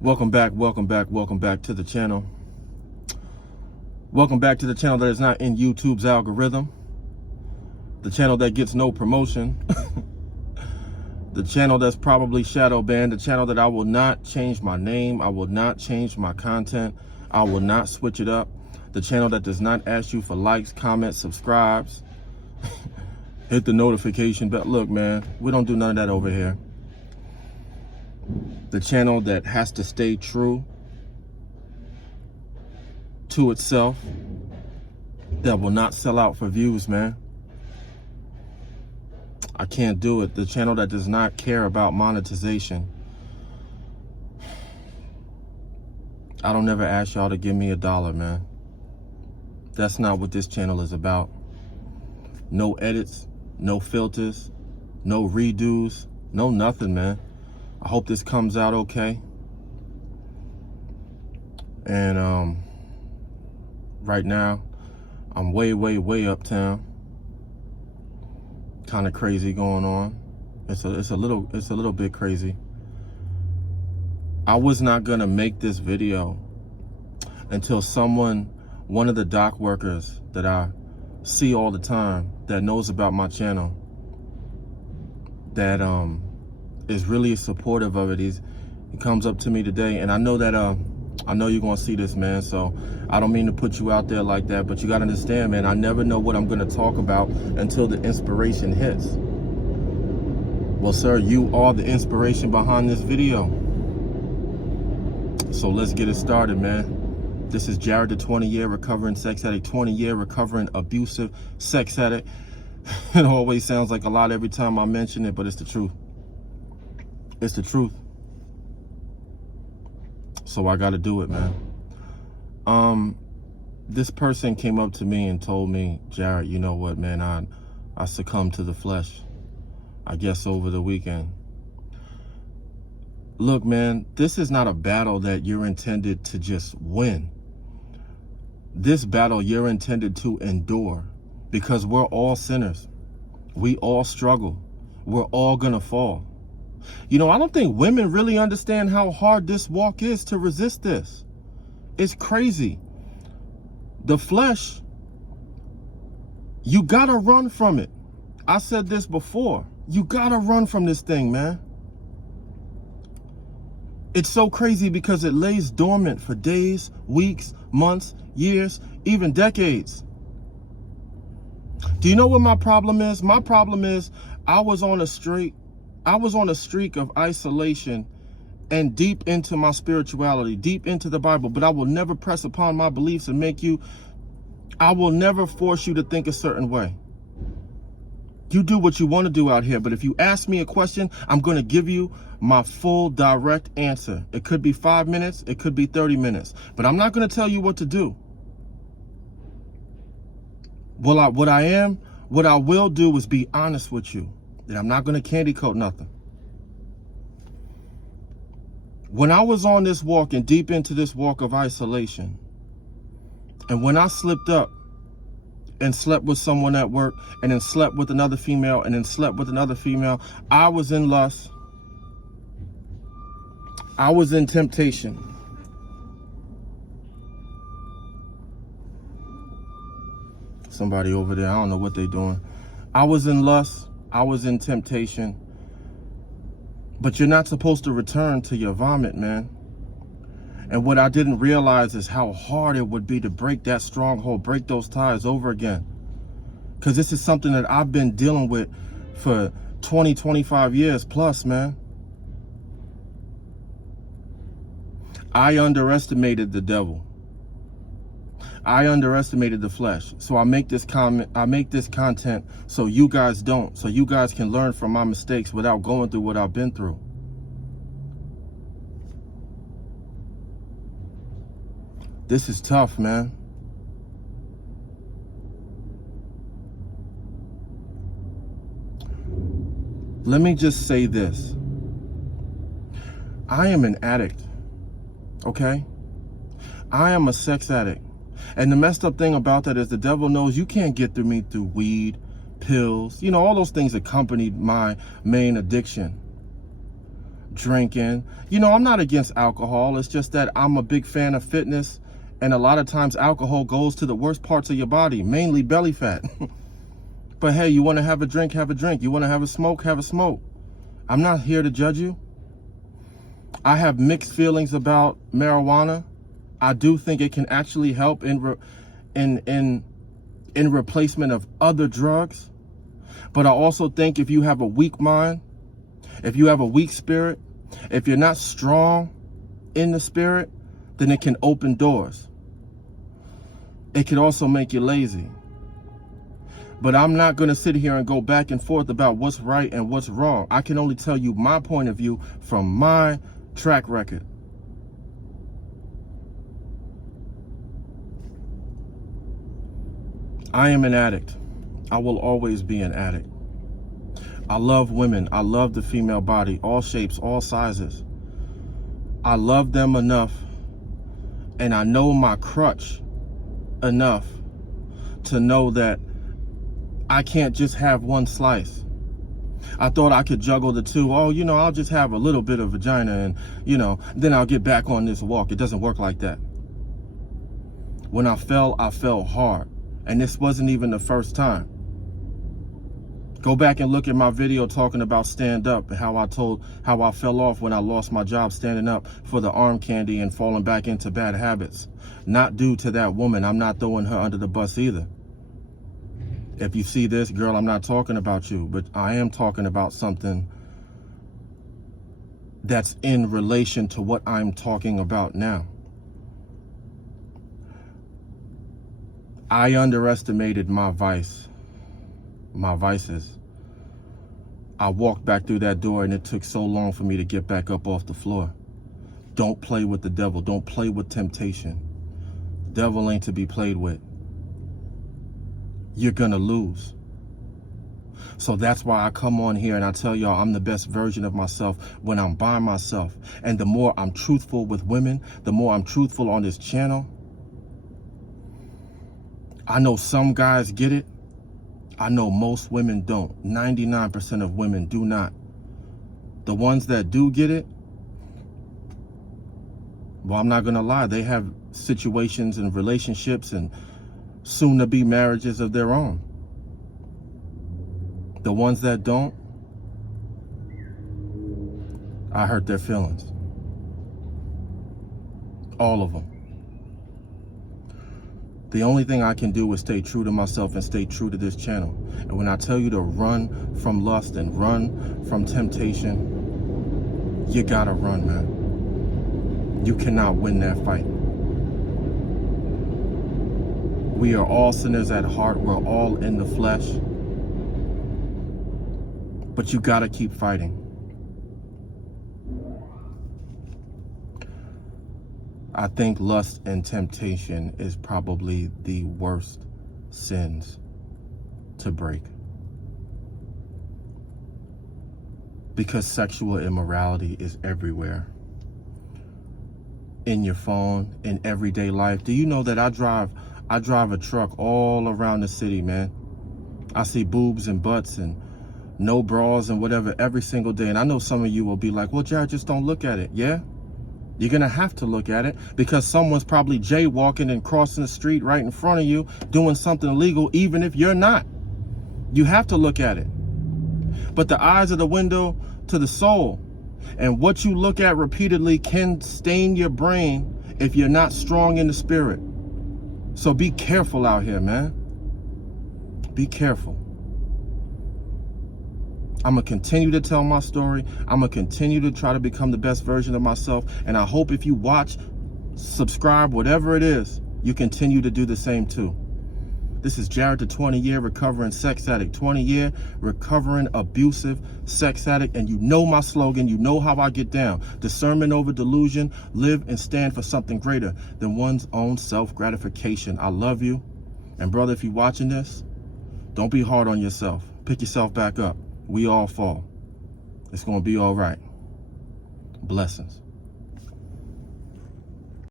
Welcome back to the channel. Welcome back to the channel that is not in YouTube's algorithm. The channel that gets no promotion. The channel that's probably shadow banned. The channel that I will not change my name. I will not change my content. I will not switch it up. The channel that does not ask you for likes, comments, subscribes. Hit the notification bell. Look, man, we don't do none of that over here. The channel that has to stay true to itself, that will not sell out for views, man. I can't do it. The channel that does not care about monetization. I don't ever ask y'all to give me $1, man. That's not what this channel is about. No edits, no filters, no redos, no nothing, man. I hope this comes out okay. And right now, I'm way uptown. Kind of crazy going on. It's a little bit crazy. I was not gonna make this video until one of the dock workers that I see all the time, that knows about my channel, that is really supportive of it. He comes up to me today, and I know that I know you're gonna see this, man, so I don't mean to put you out there like that, but you gotta understand, man, I never know what I'm gonna talk about until the inspiration hits. Well, sir, you are the inspiration behind this video. So let's get it started, man. This is Jared, the 20-year recovering sex addict, 20-year recovering abusive sex addict. It always sounds like a lot every time I mention it, but it's the truth. It's the truth. So I got to do it, man. This person came up to me and told me, Jared, you know what, man, I succumbed to the flesh, I guess, over the weekend. Look, man, this is not a battle that you're intended to just win. This battle you're intended to endure, because we're all sinners. We all struggle. We're all gonna fall. You know, I don't think women really understand how hard this walk is to resist this. It's crazy. The flesh, you gotta run from it. I said this before. You gotta run from this thing, man. It's so crazy because it lays dormant for days, weeks, months, years, even decades. Do you know what my problem is? My problem is I was on a streak of isolation and deep into my spirituality, deep into the Bible, but I will never press upon my beliefs and I will never force you to think a certain way. You do what you want to do out here, but if you ask me a question, I'm going to give you my full direct answer. It could be 5 minutes, it could be 30 minutes, but I'm not going to tell you what to do. What I will do is be honest with you, that I'm not going to candy coat nothing. When I was on this walk and deep into this walk of isolation, and when I slipped up and slept with someone at work, and then slept with another female, and then slept with another female, I was in lust. I was in temptation. Somebody over there, I don't know what they're doing. I was in lust. I was in temptation. But you're not supposed to return to your vomit, man. And what I didn't realize is how hard it would be to break that stronghold, break those ties over again. Because this is something that I've been dealing with for 20, 25 years plus, man. I underestimated the devil. I underestimated the flesh. So I make this content so you guys don't, so you guys can learn from my mistakes without going through what I've been through. This is tough, man. Let me just say this. I am an addict, okay? I am a sex addict. And the messed up thing about that is the devil knows you can't get through me through weed, pills. You know, all those things accompanied my main addiction. drinking. You know, I'm not against alcohol. It's just that I'm a big fan of fitness. And a lot of times alcohol goes to the worst parts of your body, mainly belly fat. But hey, you want to have a drink, have a drink. You want to have a smoke, have a smoke. I'm not here to judge you. I have mixed feelings about marijuana. I do think it can actually help in replacement of other drugs. But I also think if you have a weak mind, if you have a weak spirit, if you're not strong in the spirit, then it can open doors. It can also make you lazy. But I'm not going to sit here and go back and forth about what's right and what's wrong. I can only tell you my point of view from my track record. I am an addict. I will always be an addict. I love women. I love the female body, all shapes, all sizes. I love them enough, and I know my crutch enough to know that I can't just have one slice. I thought I could juggle the two. Oh, you know, I'll just have a little bit of vagina and, you know, then I'll get back on this walk. It doesn't work like that. When I fell hard. And this wasn't even the first time. Go back and look at my video talking about stand up, how I fell off when I lost my job standing up for the arm candy and falling back into bad habits. Not due to that woman. I'm not throwing her under the bus either. If you see this, girl, I'm not talking about you, but I am talking about something that's in relation to what I'm talking about now. I underestimated my vices. I walked back through that door and it took so long for me to get back up off the floor. Don't play with the devil. Don't play with temptation. The devil ain't to be played with. You're gonna lose. So that's why I come on here and I tell y'all I'm the best version of myself when I'm by myself. And the more I'm truthful with women, the more I'm truthful on this channel. I know some guys get it. I know most women don't. 99% of women do not. The ones that do get it, well, I'm not gonna lie, they have situations and relationships and soon-to-be marriages of their own. The ones that don't, I hurt their feelings. All of them. The only thing I can do is stay true to myself and stay true to this channel. And when I tell you to run from lust and run from temptation, you gotta run, man. You cannot win that fight. We are all sinners at heart. We're all in the flesh. But you gotta keep fighting. I think lust and temptation is probably the worst sins to break. Because sexual immorality is everywhere. In your phone, in everyday life. Do you know that I drive a truck all around the city, man? I see boobs and butts and no bras and whatever every single day. And I know some of you will be like, well, Jared, just don't look at it. Yeah? You're going to have to look at it because someone's probably jaywalking and crossing the street right in front of you, doing something illegal, even if you're not. You have to look at it. But the eyes are the window to the soul. And what you look at repeatedly can stain your brain if you're not strong in the spirit. So be careful out here, man. Be careful. I'm going to continue to tell my story. I'm going to continue to try to become the best version of myself. And I hope if you watch, subscribe, whatever it is, you continue to do the same too. This is Jared, the 20-year recovering sex addict, 20-year recovering abusive sex addict. And you know my slogan. You know how I get down. Discernment over delusion. Live and stand for something greater than one's own self-gratification. I love you. And brother, if you're watching this, don't be hard on yourself. Pick yourself back up. We all fall. It's going to be all right. Blessings.